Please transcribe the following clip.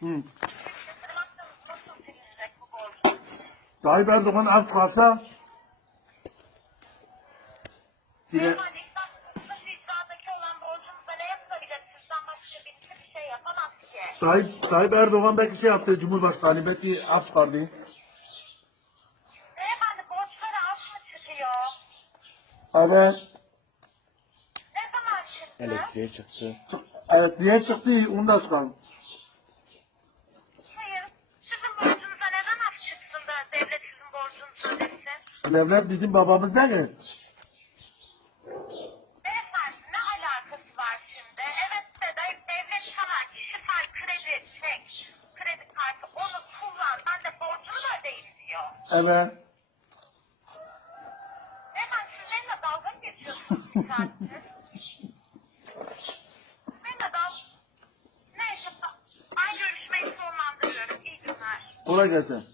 Hı. Yatırmakta nasıl silinecek bu borcu? Tayyip Erdoğan af çıkarsa sile Beyefendi şu icradaki olan borcunuzda ne yapılabilir? Sizden başka birisi bir şey yapamaz ki. Tayyip Erdoğan belki şey yaptı Cumhurbaşkanı belki af çıkardı. Beyefendi borçları az mı çıkıyor? Evet. Ne zaman çıktı? Elektriğe çıktı. Evet niye çıktı onu da çıkardı. Hayır. Sizin borcunuza neden az çıksın da devlet sizin borcunuzu ödesin? Devlet bizim babamız değil mi? Beyefendi ne alakası var şimdi? Evet de devlet sana kişisel kredi çek, kredi kartı onu kullan, ben de borcunu da ödeyim diyor. Evet. Beyefendi siz benimle dalga mı geçiyorsunuz bir saattir? Benimle dalga... Neyse ben görüşmeyi sonlandırıyorum. İyi günler. Kolay gelsin.